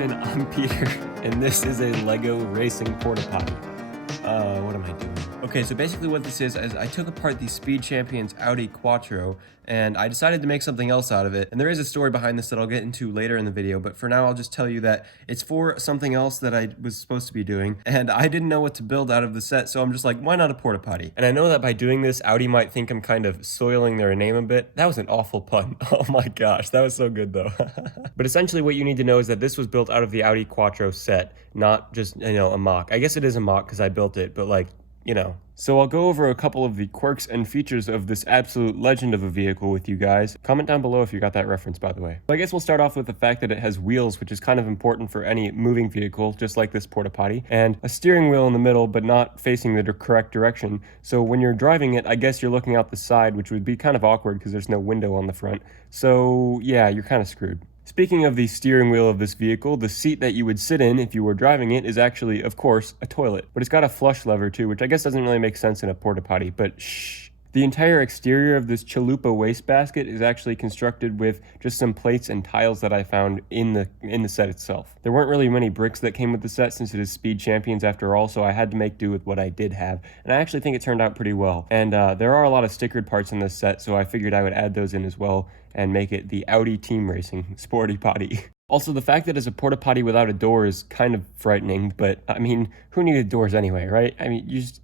Nathan, I'm Peter, and this is a Lego Racing Porta Potty. What am I doing? Okay, so basically what this is I took apart the Speed Champions Audi Quattro, and I decided to make something else out of it. And there is a story behind this that I'll get into later in the video, but for now I'll just tell you that it's for something else that I was supposed to be doing, and I didn't know what to build out of the set, so I'm just like, why not a porta potty? And I know that by doing this, Audi might think I'm kind of soiling their name a bit. That was an awful pun. Oh my gosh, that was so good though. But essentially what you need to know is that this was built out of the Audi Quattro set, not just, a mock. I guess it is a mock because I built it, but like, So I'll go over a couple of the quirks and features of this absolute legend of a vehicle with you guys. Comment down below if you got that reference, by the way. So I guess we'll start off with the fact that it has wheels, which is kind of important for any moving vehicle, just like this porta potty, and a steering wheel in the middle, but not facing the correct direction. So when you're driving it, I guess you're looking out the side, which would be kind of awkward because there's no window on the front. So yeah, you're kind of screwed. Speaking of the steering wheel of this vehicle, the seat that you would sit in if you were driving it is actually, of course, a toilet. But it's got a flush lever too, which I guess doesn't really make sense in a porta potty, but shh. The entire exterior of this Chtulthu wastebasket is actually constructed with just some plates and tiles that I found in the set itself. There weren't really many bricks that came with the set since it is Speed Champions after all, so I had to make do with what I did have, and I actually think it turned out pretty well. And there are a lot of stickered parts in this set, so I figured I would add those in as well and make it the Audi Team Racing Sporty Potty. Also, the fact that it's a porta potty without a door is kind of frightening, but I mean, who needed doors anyway, right? I mean, you just,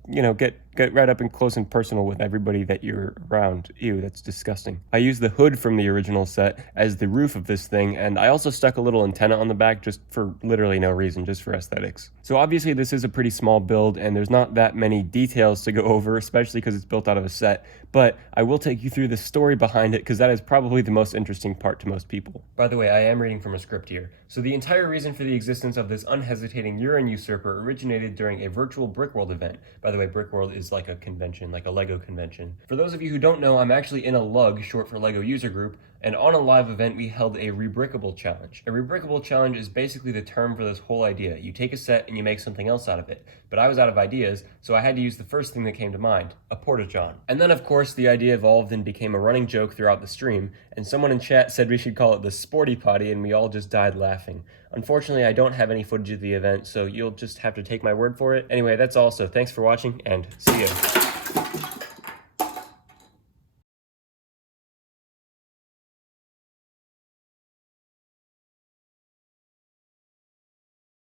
get right up and close and personal with everybody that you're around. Ew, that's disgusting. I used the hood from the original set as the roof of this thing, and I also stuck a little antenna on the back just for literally no reason, just for aesthetics. So obviously this is a pretty small build, and there's not that many details to go over, especially because it's built out of a set, but I will take you through the story behind it, because that is probably the most interesting part to most people. By the way, I am reading from a script here. So the entire reason for the existence of this unhesitating urine usurper originated during a virtual Brickworld event. By the way, Brickworld is like a convention, like a Lego convention. For those of you who don't know, I'm actually in a LUG, short for Lego User Group, and on a live event we held a rebrickable challenge. A rebrickable challenge is basically the term for this whole idea. You take a set and you make something else out of it. But I was out of ideas, so I had to use the first thing that came to mind, a porta-john. And then of course the idea evolved and became a running joke throughout the stream, and someone in chat said we should call it the Sporty Potty, and we all just died laughing. Unfortunately, I don't have any footage of the event, so you'll just have to take my word for it. Anyway, that's all, so thanks for watching, and see ya.